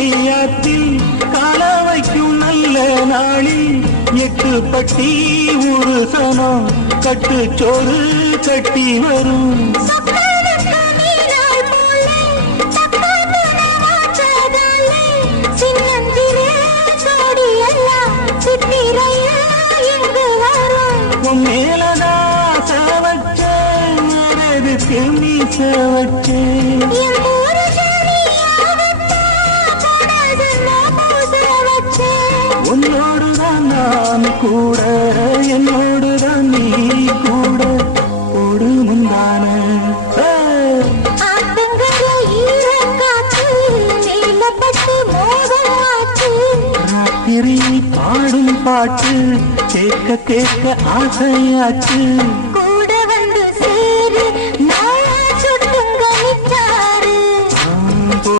வைகையாத்தில் கால வைக்கும் நல்ல நாளில் 8 பட்டி ஒரு சனம் கட்டுச்சோறு கட்டி வரும். மேலதான் சவச்ச மீச வச்சே உன்னோடுதான் நான் கூட என்னோடுதான் நீ கூட ஒரு முந்தான ராத்திரி பாடும் பாட்டு கேட்க கேட்க ஆசையாச்சு.